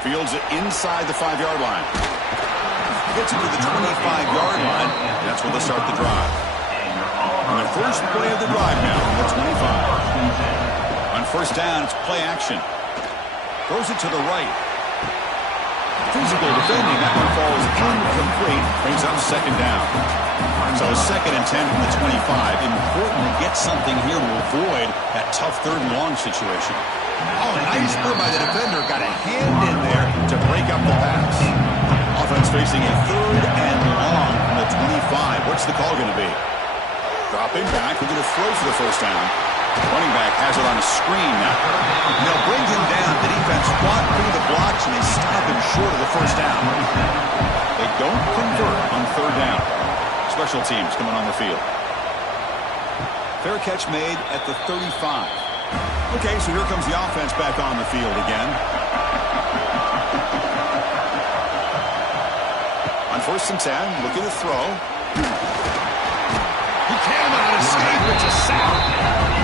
Fields it inside the 5-yard line. Gets it to the 25-yard line. That's where they start the drive. And the first play of the drive now on the 25. On first down, it's play action. Throws it to the right. Physical defending. That one falls incomplete. Brings up second down. So second and 10 from the 25. Important to get something here to avoid that tough third and long situation. Oh, nice move by the defender. Got a hand in there to break up the pass. Offense facing a third and long from the 25. What's the call going to be? Dropping back. We're going to throw for the first down. Running back has it on a screen now. And they'll bring him down. The defense fought through the blocks, and they stop him short of the first down. They don't convert on third down. Special teams coming on the field. Fair catch made at the 35. Okay, so here comes the offense back on the field again. On first and 10, looking to throw. He cannot escape. It's a sack.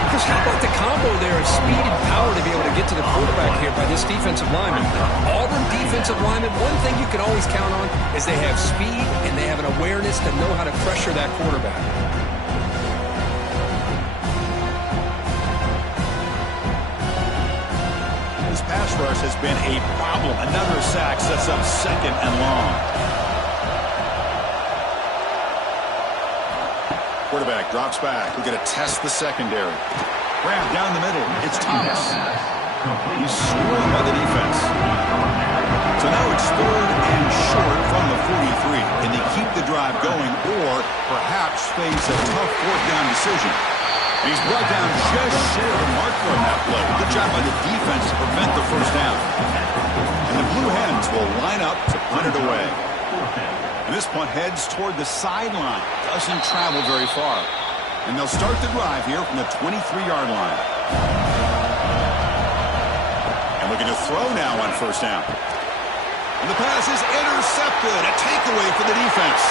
Because how about the combo there of speed and power to be able to get to the quarterback here by this defensive lineman? Auburn defensive lineman, one thing you can always count on is they have speed and they have an awareness to know how to pressure that quarterback. This pass rush has been a problem. Another sack sets up second and long. Quarterback drops back. We're going to test the secondary. Grab down the middle. It's Thomas. He's swarmed by the defense. So now it's third and short from the 43. Can they keep the drive going or perhaps face a tough fourth down decision? And he's brought down just short of marker on that play. Good job by the defense to prevent the first down. And the Blue Hens will line up to punt it away. And this punt heads toward the sideline. Doesn't travel very far. And they'll start the drive here from the 23-yard line. And looking to throw now on first down. And the pass is intercepted. A takeaway for the defense.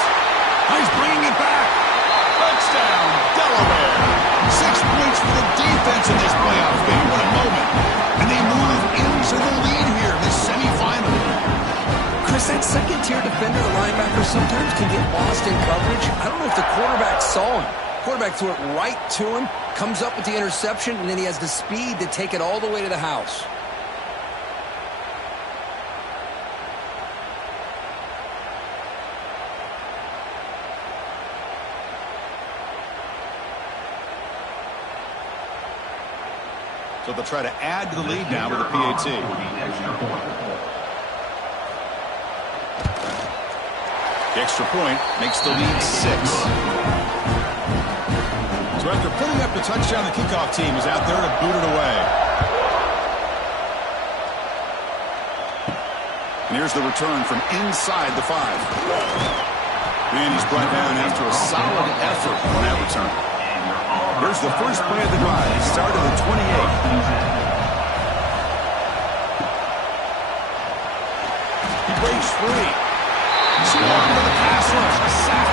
He's bringing it back. Touchdown, Delaware. 6 points for the defense in this playoff game. What a moment. And they move into the lead here in this semifinal. Chris, that second-tier defender, the linebacker, sometimes can get lost in coverage. I don't know if the quarterback saw him. Quarterback threw it right to him, comes up with the interception, and then he has the speed to take it all the way to the house. So they'll try to add to the lead now with a PAT. The extra point makes the lead 6. So after putting up the touchdown, the kickoff team is out there to boot it away. And here's the return from inside the 5. And he's brought down after a solid effort on that return. Here's the first play of the drive. Start of the 28. He breaks free. Swarmed to the pass rush. A sack.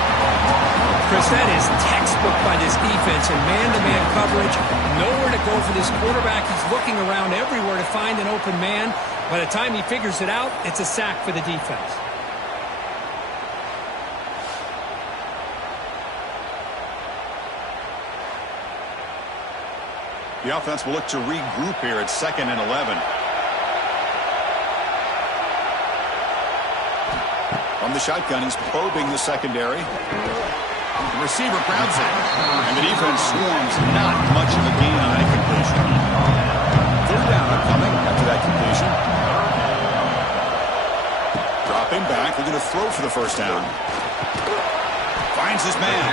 Chris, that is textbook by this defense in man-to-man coverage. Nowhere to go for this quarterback. He's looking around everywhere to find an open man. By the time he figures it out, it's a sack for the defense. The offense will look to regroup here at 2nd and 11. From the shotgun, he's probing the secondary. The receiver grabs it. And the defense swarms. Not much of a gain on that completion. Third down upcoming after that completion. Dropping back. They're going to throw for the first down. Finds his man.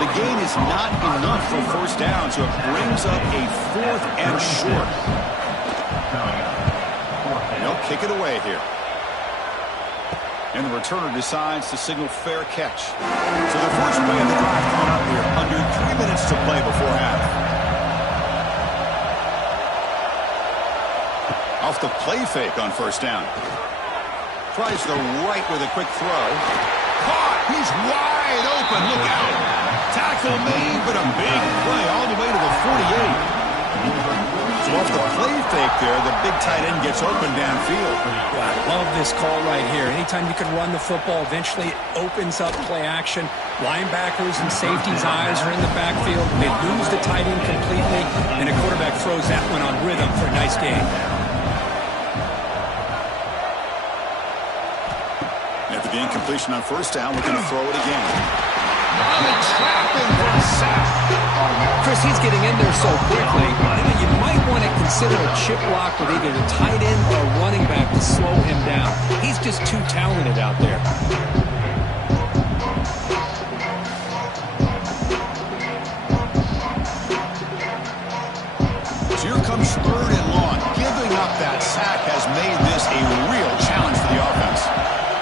The gain is not enough for first down, so it brings up a 4th and short. They'll kick it away here. And the returner decides to signal fair catch. So the first play of the drive coming up here. Under 3 minutes to play before half. Off the play fake on first down. Tries the right with a quick throw. Caught! He's wide open. Look out. Tackle made, but a big play all the way to the 48. So off the play fake there, the big tight end gets open downfield. Well, I love this call right here. Anytime you can run the football, eventually it opens up play action. Linebackers and safeties' eyes are in the backfield. They lose the tight end completely, and a quarterback throws that one on rhythm for a nice gain. After the incompletion on first down, we're going to throw it again. Chris, he's getting in there so quickly. You might want to consider a chip block with either the tight end or running back to slow him down. He's just too talented out there. So here comes 3rd and long. Giving up that sack has made this a real challenge for the offense.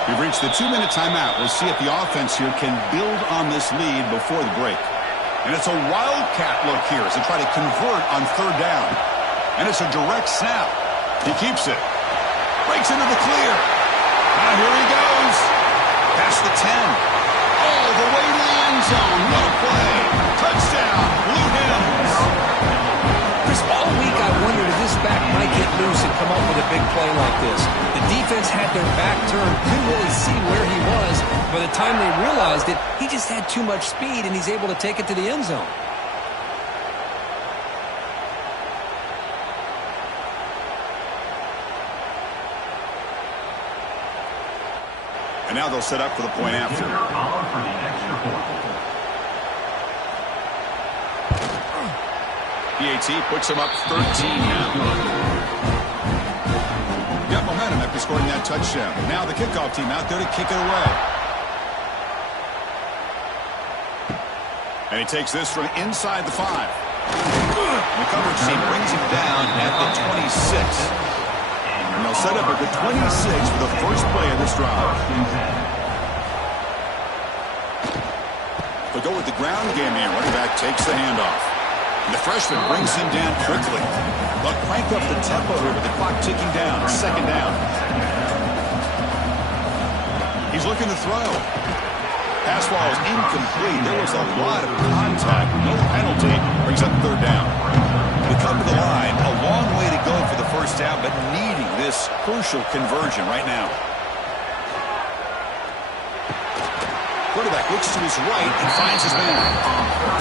We've reached the 2-minute timeout. We'll see if the offense here can build on this lead before the break. And it's a wildcat look here as they try to convert on 3rd down. And it's a direct snap. He keeps it. Breaks into the clear. Now here he goes. Past the 10. All the way to the end zone. What a play. Touchdown. Blue Hens. Chris, all week I wondered if this back might get loose and come up with a big play like this. The defense had their back turned, couldn't really see where he was. By the time they realized it, he just had too much speed, and he's able to take it to the end zone. And now they'll set up for the point after. PAT puts him up 13 now. Got momentum after scoring that touchdown. Now the kickoff team out there to kick it away. And he takes this from inside the 5. The coverage team brings him down at the 26. And they'll set up at the 26 for the first play of this drive. They'll go with the ground game here. Running back takes the handoff. And the freshman brings him down quickly. They'll crank up the tempo here with the clock ticking down. 2nd down. He's looking to throw. Pass ball is incomplete. There was a lot of contact. No penalty. Brings up 3rd down. They come to the line. A long way to go for the first down, but needing this crucial conversion right now. Quarterback looks to his right and finds his man.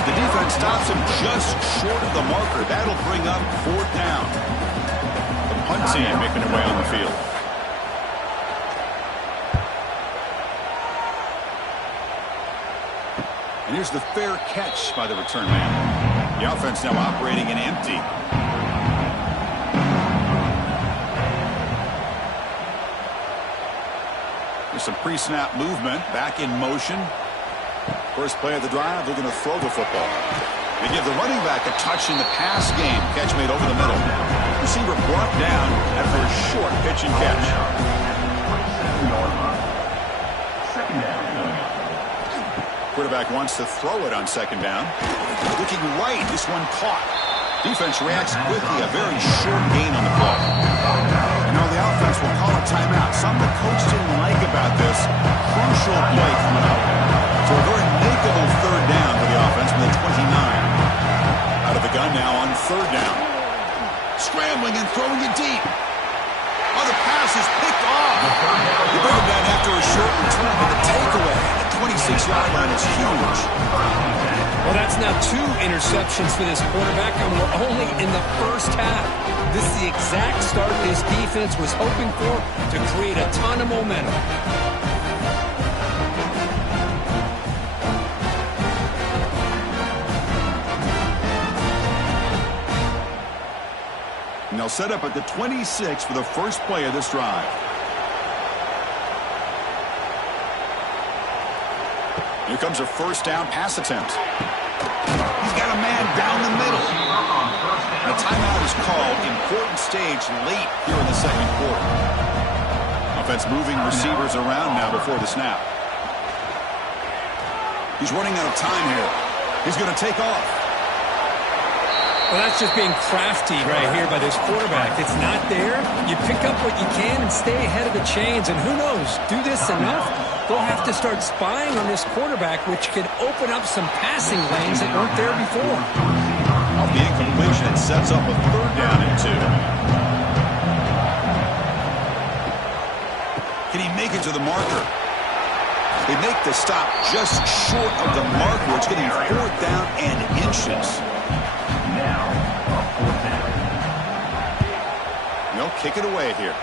The defense stops him just short of the marker. That'll bring up 4th down. The punt team making their way on the field. And here's the fair catch by the return man. The offense now operating in empty. There's some pre-snap movement. Back in motion. First play of the drive, they're going to throw the football. They give the running back a touch in the pass game. Catch made over the middle. Receiver brought down after a short pitch and catch. Quarterback wants to throw it on 2nd down. Looking right, this one caught. Defense reacts quickly, a very short gain on the play. And now the offense will call a timeout. Something the coach didn't like about this. Crucial play coming up. So a very makeable 3rd down for the offense from the 29. Out of the gun now on 3rd down. Scrambling and throwing it deep. Oh, the pass is picked off. They bring him down after a short return, but the takeaway at the 26-yard line is huge. Well, that's now 2 interceptions for this quarterback, and we're only in the first half. This is the exact start this defense was hoping for to create a ton of momentum. And they'll set up at the 26 for the first play of this drive. Here comes a first down pass attempt. He's got a man down the middle. And a timeout is called. Important stage late here in the 2nd quarter. Offense moving receivers around now before the snap. He's running out of time here. He's going to take off. Well, that's just being crafty right here by this quarterback. It's not there. You pick up what you can and stay ahead of the chains. And who knows, do this enough, they'll have to start spying on this quarterback, which could open up some passing lanes that weren't there before. Off the incompletion, it sets up a 3rd down and 2. Can he make it to the marker? They make the stop just short of the marker. It's getting 4th down and inches. They'll kick it away here.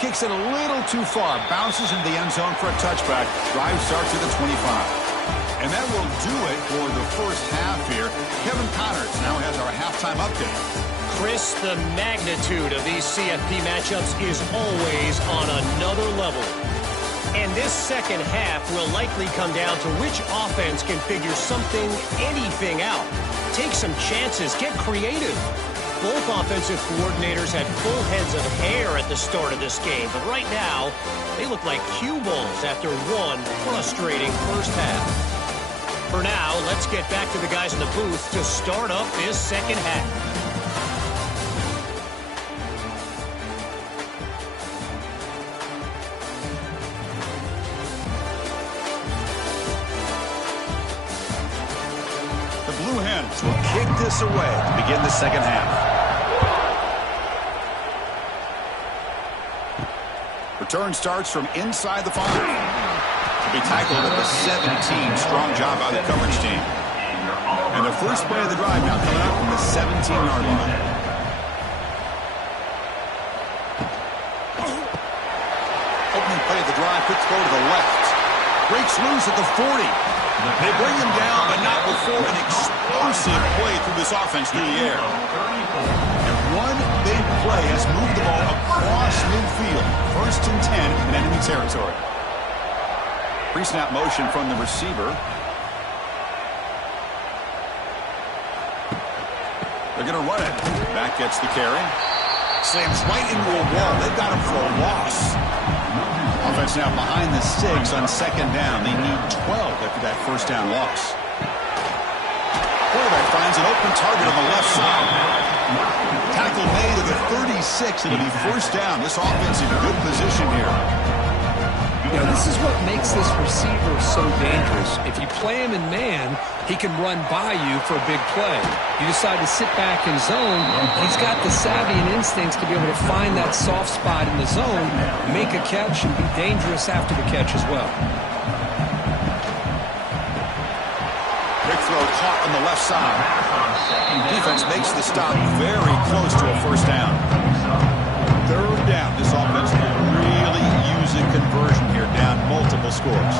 Kicks it a little too far. Bounces into the end zone for a touchback. Drive starts at the 25. And that will do it for the first half here. Kevin Connors now has our halftime update. Chris, the magnitude of these CFP matchups is always on another level. And this second half will likely come down to which offense can figure something, anything out. Take some chances. Get creative. Both offensive coordinators had full heads of hair at the start of this game, but right now, they look like cue balls after one frustrating first half. For now, let's get back to the guys in the booth to start up this second half. Blue Hens will kick this away to begin the second half. Return starts from inside the 5. To be tackled at the 17. Strong job by the coverage team. And the first play of the drive now coming out from the 17-yard line. Opening play of the drive, quick throw to the left. Breaks loose at the 40. They bring him down, but not before an explosive play through this offense through the air. And one big play has moved the ball across midfield. 1st and 10 in enemy territory. Pre-snap motion from the receiver. They're going to run it. Back gets the carry. Slams right into a wall. They've got him for a loss. Offense now behind the 6 on 2nd down. They need 12 after that first down loss. Quarterback finds an open target on the left side. Tackle made at the 36. It'll be 1st down. This offense in good position here. You know, this is what makes this receiver so dangerous. If you play him in man, he can run by you for a big play. You decide to sit back in zone, he's got the savvy and instincts to be able to find that soft spot in the zone, make a catch, and be dangerous after the catch as well. Big throw caught on the left side. Defense makes the stop very close to a 1st down. 3rd down. This offense will really use a conversion here, down multiple scores.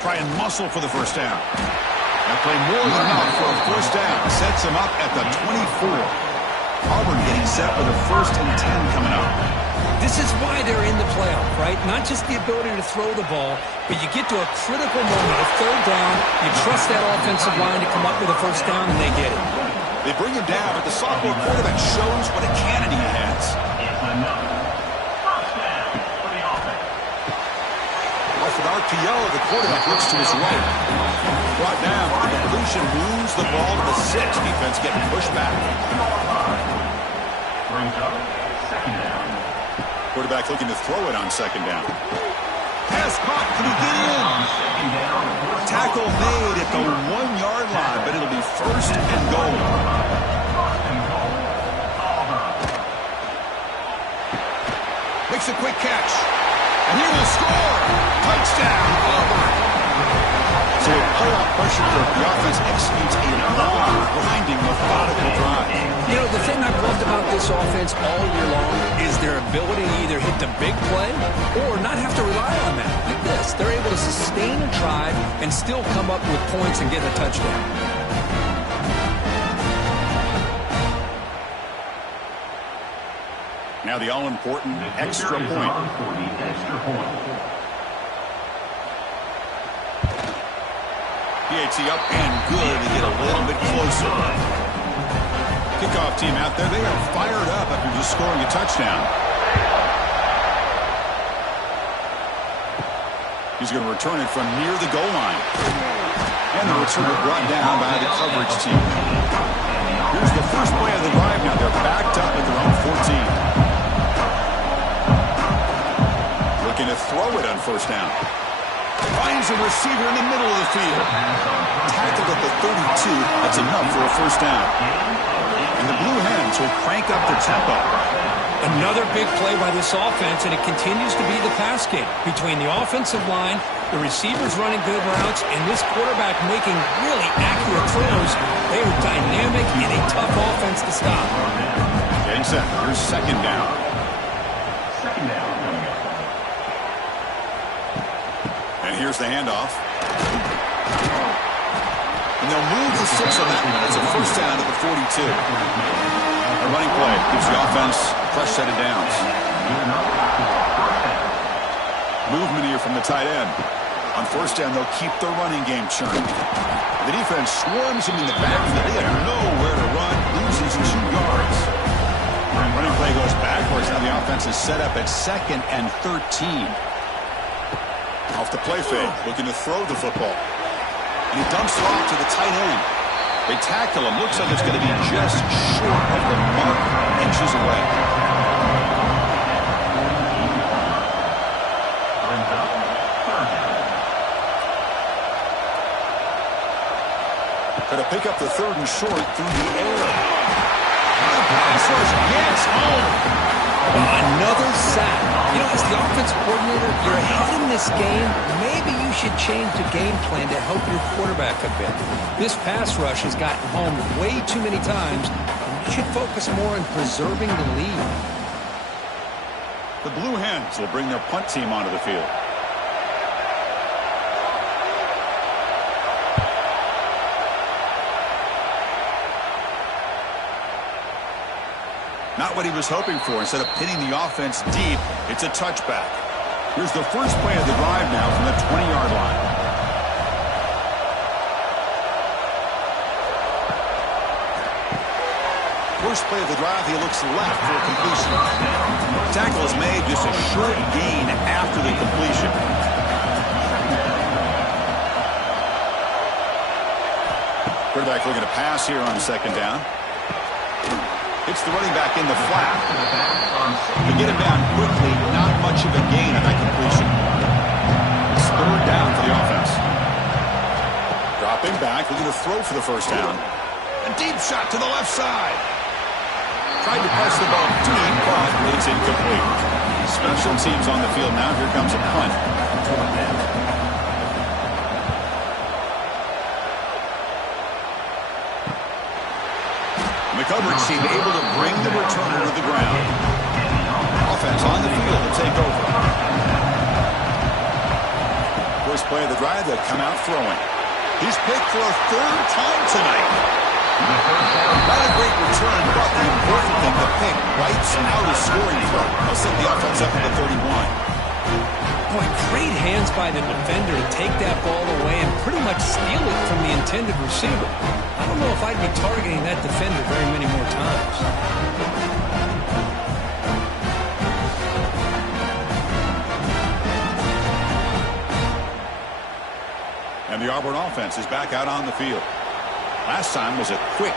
Try and muscle for the 1st down. That play more than enough for a 1st down. Sets him up at the 24. Auburn getting set for the 1st and 10 coming up. This is why they're in the playoff, right? Not just the ability to throw the ball, but you get to a critical moment, a 3rd down, you trust that offensive line to come up with a 1st down, and they get it. They bring him down, but the sophomore quarterback shows what a cannon he has. Off an RPO, the quarterback looks to his right. Brought down, the completion moves the ball to the 6. Defense getting pushed back. Quarterback looking to throw it on 2nd down. Pass caught, can he get in? Tackle made at the 1-yard line, but it'll be 1st and goal. Makes a quick catch. And he will score. Touchdown, Auburn. So with playoff pressure, the offense executes a long, grinding, methodical drive. You know, the thing I've loved about this offense all year long is their ability to either hit the big play or not have to rely on that. Like this, they're able to sustain a drive and still come up with points and get a touchdown. Now the all-important extra point. PAT up and good to get a little bit closer. Kickoff team out there, they are fired up after just scoring a touchdown. He's going to return it from near the goal line. And the returner brought down by the coverage team. Here's the first play of the drive now. They're backed up at their own 14. Looking to throw it on 1st down. Finds a receiver in the middle of the field. Tackled at the 32. That's enough for a first down. And the Blue Hens will crank up their tempo. Another big play by this offense, and it continues to be the pass game between the offensive line, the receivers running good routes, and this quarterback making really accurate throws. They are dynamic and a tough offense to stop. Getting set. Here's second down. And here's the handoff. And they'll move the 6 on that one. It's a first down at the 42. A running play gives the offense a fresh set of downs. Movement here from the tight end. On first down, they'll keep their running game churning. The defense swarms him in the backfield. They have nowhere to run. Loses 2 yards. Running play goes backwards. Now the offense is set up at 2nd and 13. Off the play fake, looking to throw the football. And he dumps it off to the tight end. They tackle him. Looks like it's going to be just short of the mark, inches away. Going to pick up the 3rd and short through the air. Pass rush gets home. Another sack. You know, as the offensive coordinator, you're ahead in this game. Maybe you should change the game plan to help your quarterback a bit. This pass rush has gotten home way too many times. You should focus more on preserving the lead. The Blue Hens will bring their punt team onto the field. Not what he was hoping for. Instead of pinning the offense deep, it's a touchback. Here's the first play of the drive now from the 20-yard line. First play of the drive, he looks left for a completion. Tackle is made, just a short gain after the completion. Quarterback looking to pass here on second down. Hits the running back in the flat. To get him down quickly, not much of a gain on that completion. It's 3rd down for the offense. Dropping back, looking to throw for the first down. A deep shot to the left side. Tried to press the ball deep, but it's incomplete. Special teams on the field now. Here comes a punt. The coverage team able to bring the returner to the ground. Offense on the field to take over. First play of the drive, they'll come out throwing. He's picked for a 3rd time tonight. Not a great return, but the important thing, the pick wipes out a scoring threat. They'll set the offense up at the 31. Boy, great hands by the defender to take that ball away and pretty much steal it from the intended receiver. I don't know if I'd be targeting that defender very many more times. And the Auburn offense is back out on the field. Last time was a quick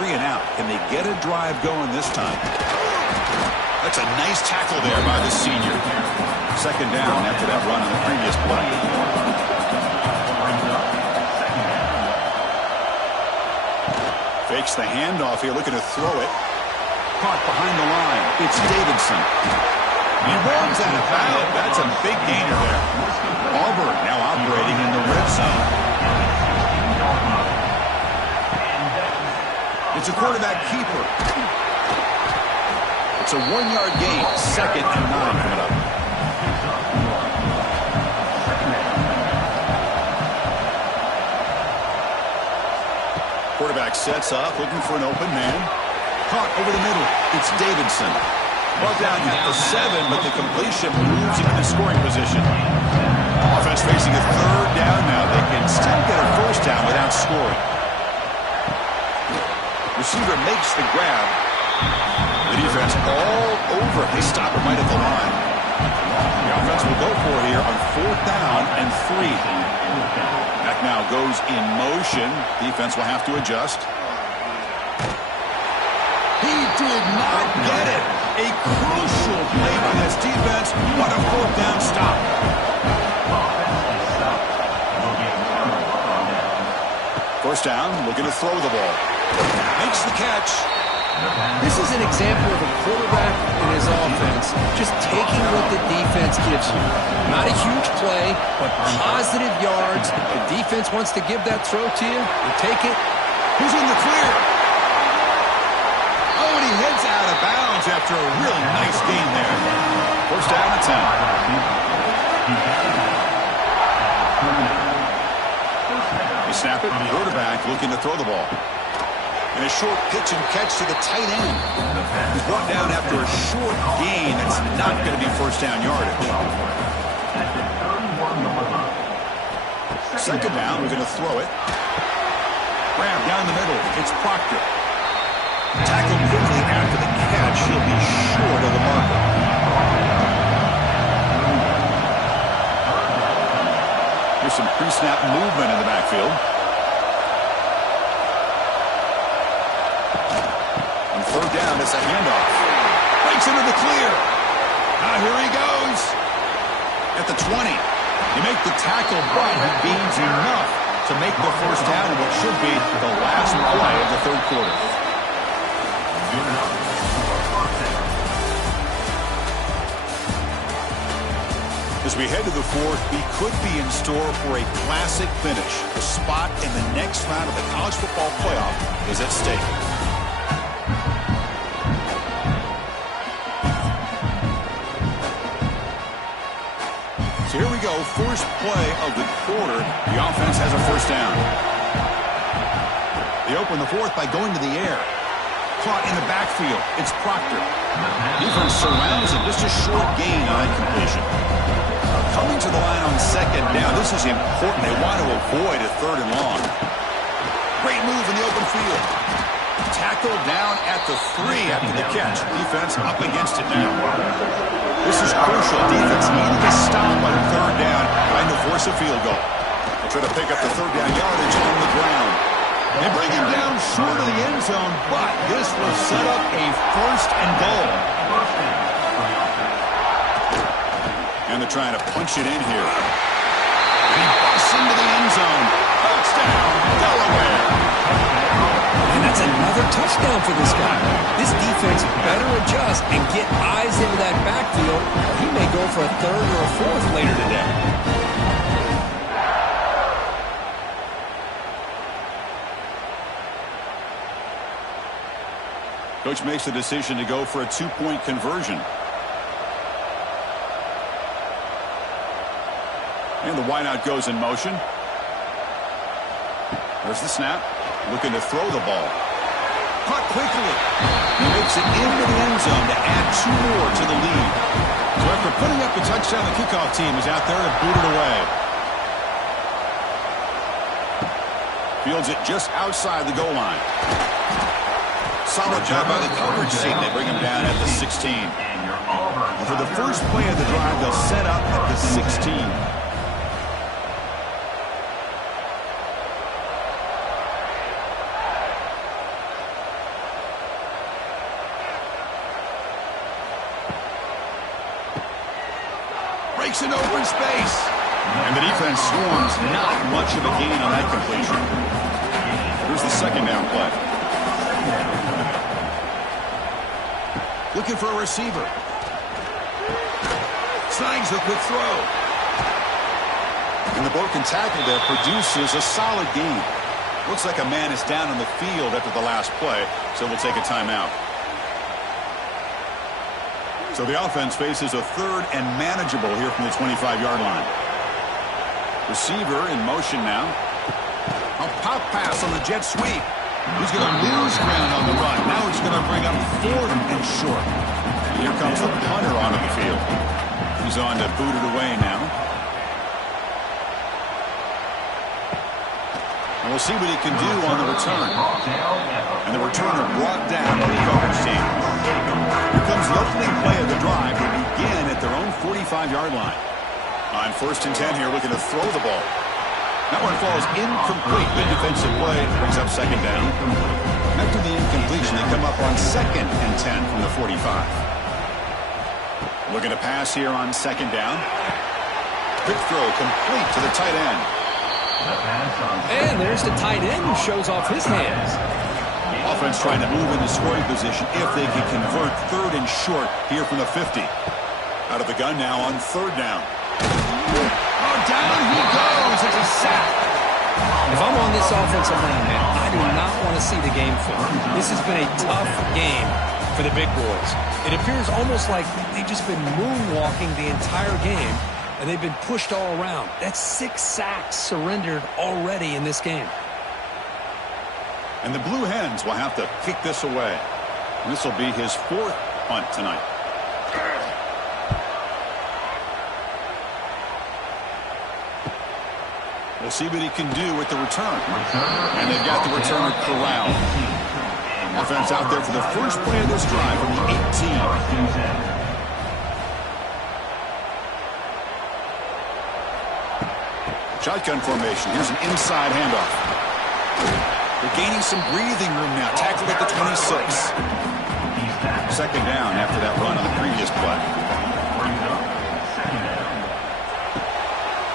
3 and out. Can they get a drive going this time? That's a nice tackle there by the senior. Second down after that run on the previous play. Fakes the handoff here, looking to throw it. Caught behind the line. It's Davidson. He runs out of bounds. That's a big gainer there. Auburn now operating in the red zone. It's a quarterback keeper. It's a 1-yard gain. 2nd and 9 coming up. Quarterback sets up, looking for an open man. Caught over the middle. It's Davidson. Brought down at the 7, but the completion moves him into scoring position. Offense facing a 3rd down now. They can still get a first down without scoring. Receiver makes the grab. The defense all over. They stop him right at the line. The offense will go for it here on 4th down and 3. Back now goes in motion. Defense will have to adjust. He did not get it. A crucial play by this defense. What a 4th down stop. First down, looking to throw the ball. Makes the catch. This is an example of a quarterback and his offense just taking what the defense gives you. Not a huge play, but positive yards. The defense wants to give that throw to you. You take it. Who's in the clear? Oh, and he heads out of bounds after a really nice gain there. First down and 10. They snap it. Quarterback looking to throw the ball. And a short pitch and catch to the tight end. He's brought down after a short gain. That's not going to be first down yardage. Second down, we're going to throw it. Grab down the middle. It's Proctor. Tackled quickly after the catch. He'll be short of the marker. Here's some pre-snap movement in the backfield. Third down, it's a handoff. Breaks into the clear. Now here he goes. At the 20. You make the tackle, but he gains enough to make the first down in what should be the last play of the third quarter. As we head to the fourth, we could be in store for a classic finish. The spot in the next round of the college football playoff is at stake. So here we go, first play of the quarter. The offense has a first down. They open the fourth by going to the air. Caught in the backfield. It's Proctor. Defense surrounds him. Just a short gain on that completion. Coming to the line on second down. This is important. They want to avoid a third and long. Great move in the open field. Tackled down at the 3 after the catch. Defense up against it now. This is crucial. Defense needing to stop on third down, trying to force a field goal. They'll try to pick up the third down yardage on the ground. They bring him down short of the end zone, but this will set up a first and goal. And they're trying to punch it in here. And he busts into the end zone. Touchdown, Delaware. And that's another touchdown for this guy. This defense better adjust and get eyes into that backfield, or he may go for a third or a fourth later today. Coach makes the decision to go for a 2-point conversion. And the wideout goes in motion. There's the snap. Looking to throw the ball. Caught quickly. He makes it into the end zone to add 2 more to the lead. So after putting up the touchdown, the kickoff team is out there to boot it away. Fields it just outside the goal line. Solid job by the coverage team. They bring him down at the 16. And for the first play of the drive, they'll set up at the 16. Breaks it over in space. And the defense swarms. Not much of a gain on that completion. Here's the second down play. Looking for a receiver. Snags the quick throw. And the broken tackle there produces a solid gain. Looks like a man is down on the field after the last play, so we'll take a timeout. So the offense faces a third and manageable here from the 25-yard line. Receiver in motion now. A pop pass on the jet sweep. He's going to lose ground on the run. Now he's going to bring up 4th and short. Here comes the punter onto the field. He's on to boot it away now. And we'll see what he can do on the return. And the returner brought down by the coverage team. Here comes the opening play of the drive. They begin at their own 45-yard line. On 1st and 10 here, looking to throw the ball. That one falls incomplete. Good defensive play. Brings up second down. After the incompletion, they come up on 2nd and 10 from the 45. Looking to pass here on 2nd down. Quick throw complete to the tight end. And there's the tight end who shows off his hands. Offense trying to move into scoring position if they can convert 3rd and short here from the 50. Out of the gun now on 3rd down. Oh, down he goes. It's a sack. If I'm on this offensive line, man, I do not want to see the game film. This has been a tough game for the big boys. It appears almost like they've just been moonwalking the entire game, and they've been pushed all around. That's 6 sacks surrendered already in this game. And the Blue Hens will have to kick this away. This will be his 4th punt tonight. We'll see what he can do with the return. And they've got the return corralled. Offense out there for the first play of this drive from the 18. Shotgun formation. Here's an inside handoff. They're gaining some breathing room now. Tackled at the 26. 2nd down after that run on the previous play.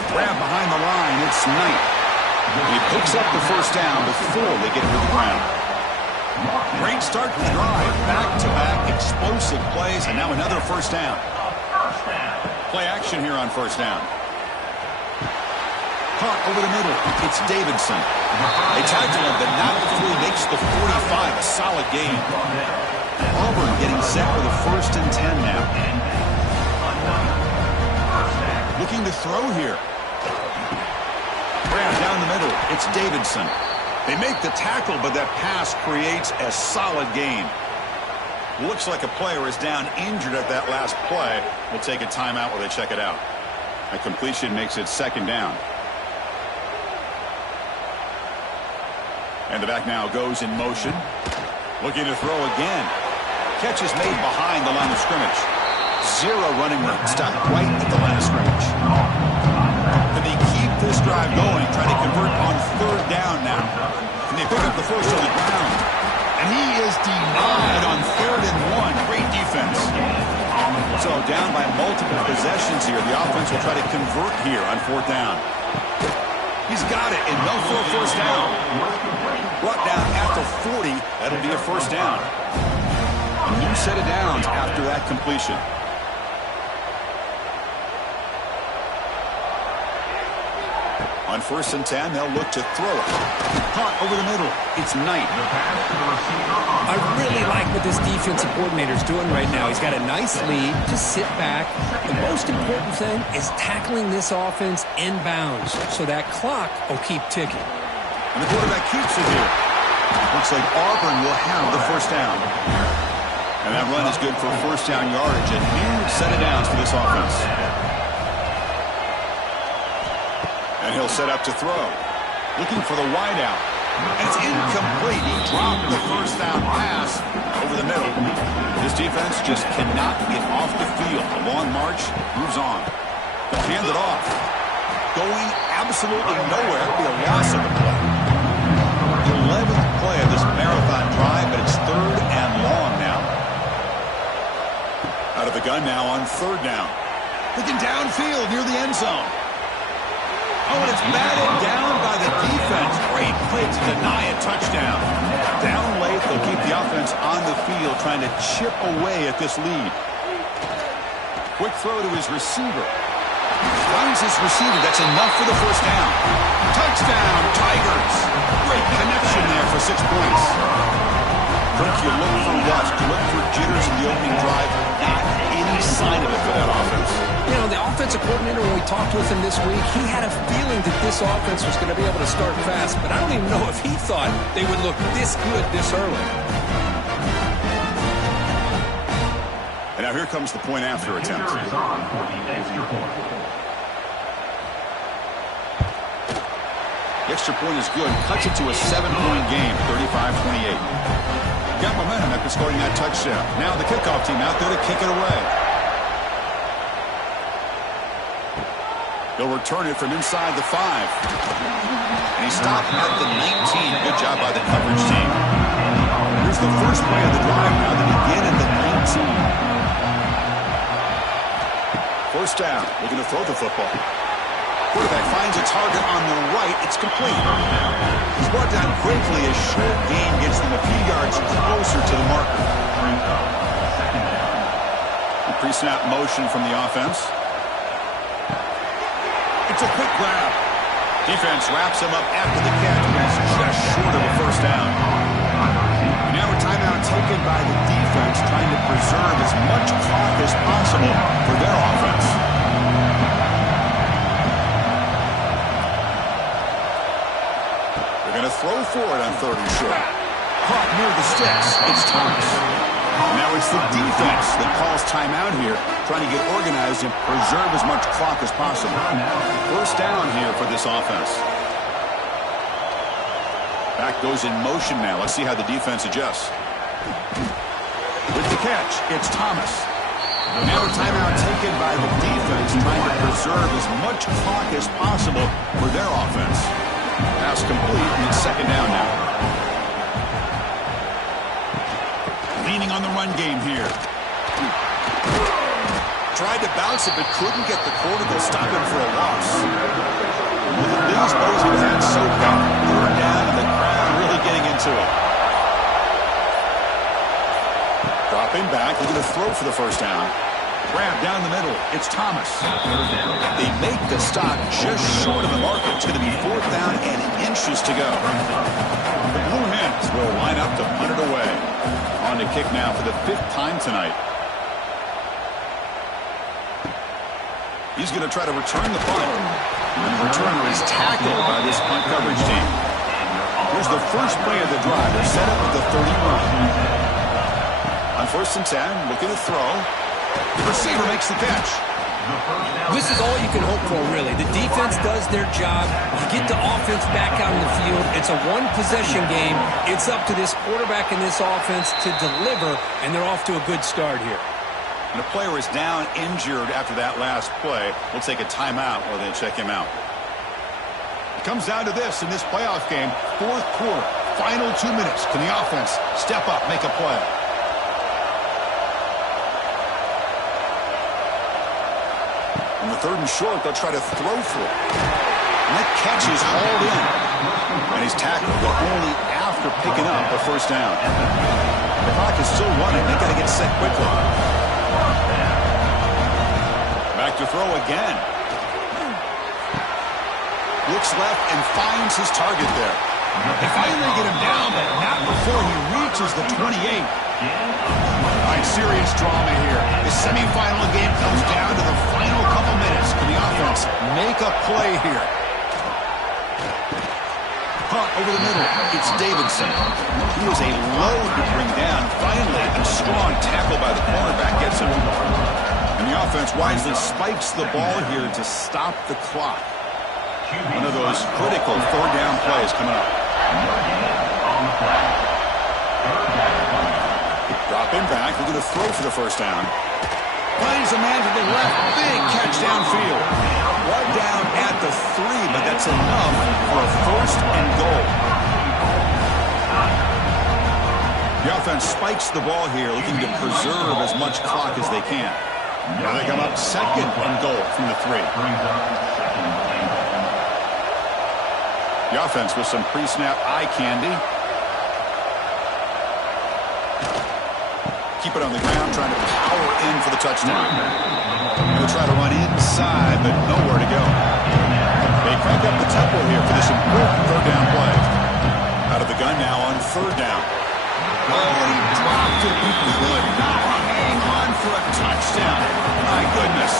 Grab behind the line. It's Knight. He picks up the 1st down before they get to the ground. Great start to the drive. Back-to-back explosive plays, and now another 1st down. Play action here on 1st down. Caught over the middle. It's Davidson. They tackle him, but not before he makes the 45. A solid gain. Auburn getting set for the 1st and 10 now. Looking to throw here. Grab down the middle. It's Davidson. They make the tackle, but that pass creates a solid gain. Looks like a player is down injured at that last play. We'll take a timeout while they check it out. A completion makes it 2nd down. And the back now goes in motion. Looking to throw again. Catch is made behind the line of scrimmage. 0 running room. Stop right at the line of scrimmage. Can they keep this drive going? Trying to convert on 3rd down now. Can they pick up the 1st on the ground? And he is denied on 3rd and 1. Great defense. So down by multiple possessions here. The offense will try to convert here on 4th down. He's got it, and no for a 1st down. Brought down after 40. That'll be a 1st down. A new set of downs after that completion. On 1st and 10, they'll look to throw it. Caught over the middle. It's Knight. I really like what this defensive coordinator is doing right now. He's got a nice lead. Just sit back. The most important thing is tackling this offense inbounds so that clock will keep ticking. And the quarterback keeps it here. Looks like Auburn will have the 1st down. And that run is good for 1st down yardage. A new set of downs for this offense. And he'll set up to throw. Looking for the wideout. And it's incomplete. He dropped the 1st down pass over the middle. This defense just cannot get off the field. A long march moves on. They'll hand it off. Going absolutely nowhere. It'll be a loss of the play. The 11th play of this marathon drive, but it's 3rd and long now. Out of the gun now on 3rd down. Looking downfield near the end zone. Oh, and it's batted down by the defense. Great play to deny a touchdown. Down late, they'll keep the offense on the field trying to chip away at this lead. Quick throw to his receiver. Finds his receiver. That's enough for the 1st down. Touchdown, Tigers. Great connection there for 6 points. Kirk, you look for rust. You look for jitters in the opening drive. Not any sign of it for that offense. You know, the offensive coordinator, when we talked with him this week, he had a feeling that this offense was going to be able to start fast, but I don't even know if he thought they would look this good this early. And now here comes the point after attempt. The extra point is good. Cuts it to a 7-point game, 35-28. Got momentum after scoring that touchdown. Now the kickoff team out there to kick it away. They'll return it from inside the 5. And he stopped at the 19. Good job by the coverage team. Here's the first play of the drive now. They begin at the 19. 1st down. Looking to throw the football. Quarterback finds a target on the right. It's complete. He's brought down quickly. A short gain gets them a few yards closer to the marker. Pre-snap motion from the offense. It's a quick grab. Defense wraps him up after the catch, but it's just short of a first down. And now a timeout taken by the defense, trying to preserve as much clock as possible for their offense. They're going to throw for it on 3rd and short. Caught near the sticks. It's Thomas. Now it's the defense that calls timeout here, trying to get organized and preserve as much clock as possible. First down here for this offense. Back goes in motion now. Let's see how the defense adjusts. With the catch, it's Thomas. Now a timeout taken by the defense, trying to preserve as much clock as possible for their offense. Pass complete, and it's 2nd down now. Leaning on the run game here. Tried to bounce it, but couldn't get the quarter to stop him for a loss. With the biggest plays he's had so far, third down, and the crowd really getting into it. Dropping back, looking to throw for the first down. Grab down the middle. It's Thomas. They make the stop just short of the marker. It's going to be 4th down and inches to go. The Blue Hens will line up to punt it away. On to kick now for the 5th time tonight. He's going to try to return the punt. And the returner is tackled by this punt coverage team. Here's the first play of the drive. They're set up at the 31. On 1st and 10, looking to throw. The receiver makes the catch. This is all you can hope for, really. The defense does their job. You get the offense back out in the field. It's a one-possession game. It's up to this quarterback and this offense to deliver, and they're off to a good start here. And a player is down injured after that last play. We'll take a timeout while they check him out. It comes down to this in this playoff game. 4th quarter, final 2 minutes. Can the offense step up, make a play? On the 3rd and short, they'll try to throw for it. And that catch is hauled in. And he's tackled, but only after picking up a first down. The clock is still running. They've got to get set quickly. Back to throw again. Looks left and finds his target there. They finally get him down, but not before he reaches the 28. All right, serious drama here. The semifinal game comes down to the final couple minutes. Can the offense make a play here? Punt over the middle. It's Davidson. He was a load to bring down. Finally, a strong tackle by the cornerback gets him. And the offense wisely spikes the ball here to stop the clock. One of those critical 3rd down plays coming up. Dropping back, looking to throw for the first down. Finds a man to the left, big catch downfield. One down at the 3, but that's enough for a 1st and goal. The offense spikes the ball here, looking to preserve as much clock as they can. Now they come up 2nd and goal from the 3. The offense with some pre-snap eye candy. Keep it on the ground, trying to power in for the touchdown. They'll try to run inside, but nowhere to go. They crank up the tempo here for this important 3rd down play. Out of the gun now on 3rd down. Oh, he dropped it. He could not hang on for a touchdown. My goodness.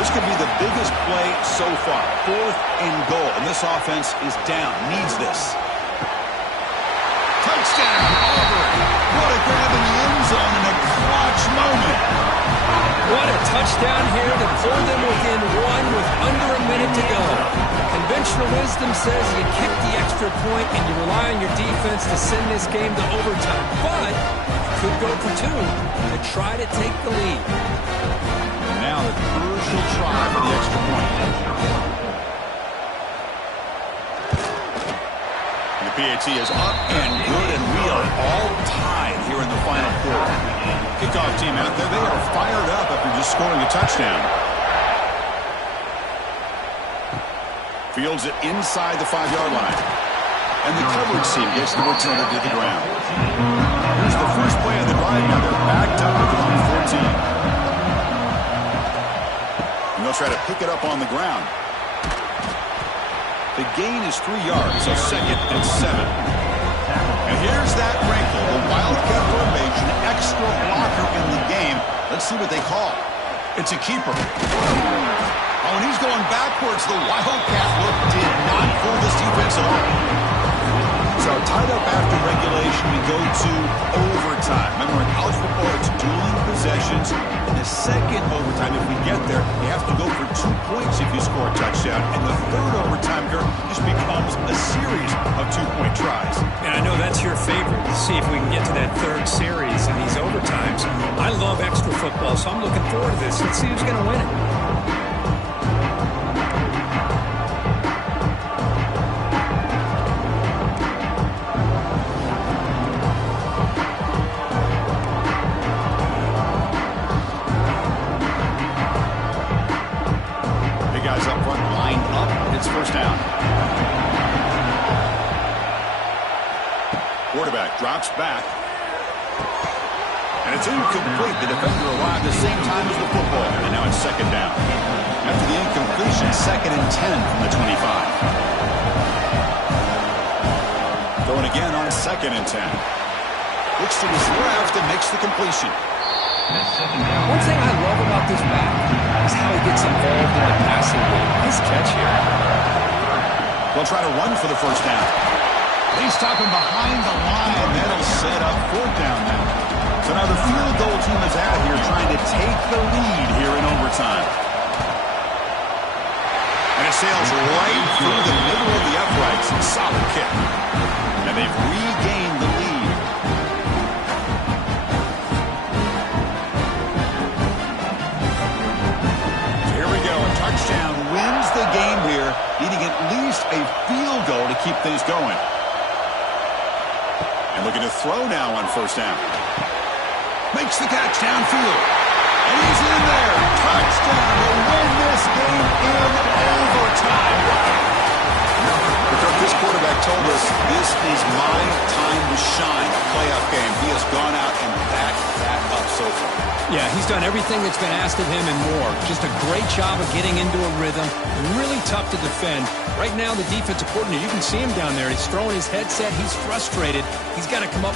This could be the biggest play so far. 4th and goal. And this offense is down. Needs this. Touchdown, Auburn. What a grab in the end zone in a clutch moment. What a touchdown here to pull them within 1 with under a minute to go. Conventional wisdom says you kick the extra point and you rely on your defense to send this game to overtime. But you could go for 2 to try to take the lead. And now the crucial try for the extra point. The PAT is up and good, and we are all tied here in the final quarter. Kickoff team out there, they are fired up after just scoring a touchdown. Fields it inside the 5-yard line. And the coverage team gets the returner to the ground. Here's the first play of the drive. Now they're backed up at their own 14. And they'll try to pick it up on the ground. The gain is 3 yards, so 2nd and 7. And here's that wrinkle, the Wildcat formation, extra blocker in the game. Let's see what they call. It's a keeper. Oh, and he's going backwards. The Wildcat look did not fool this defense at all. So tied up after regulation, we go to overtime. Remember, in college football, it's dueling possessions. In the second overtime, if we get there, you have to go for 2 points if you score a touchdown. And the third overtime here just becomes a series of 2-point tries. And I know that's your favorite, to see if we can get to that third series in these overtimes. I love extra football, so I'm looking forward to this. Let's see who's going to win it. First down. Quarterback drops back. And it's incomplete. The defender arrived the same time as the football. And now it's 2nd down. After the incompletion, 2nd and 10 from the 25. Going again on 2nd and 10. Looks to his left and makes the completion. One thing I love about this back is how he gets involved in the passing game. Nice catch here. They'll try to run for the first down. They stop him behind the line. That'll set up 4th down now. So now the field goal team is out here trying to take the lead here in overtime. And it sails right through the middle of the uprights. Solid kick. And they've regained the lead. Touchdown wins the game here, needing at least a field goal to keep things going. And looking to throw now on 1st down. Makes the catch downfield. And he's in there. Touchdown to win this game in overtime. This quarterback told us this is my time to shine, a playoff game. He has gone out and backed that up so far. Yeah, he's done everything that's been asked of him and more. Just a great job of getting into a rhythm. Really tough to defend. Right now, the defensive coordinator, you can see him down there. He's throwing his headset. He's frustrated. He's got to come up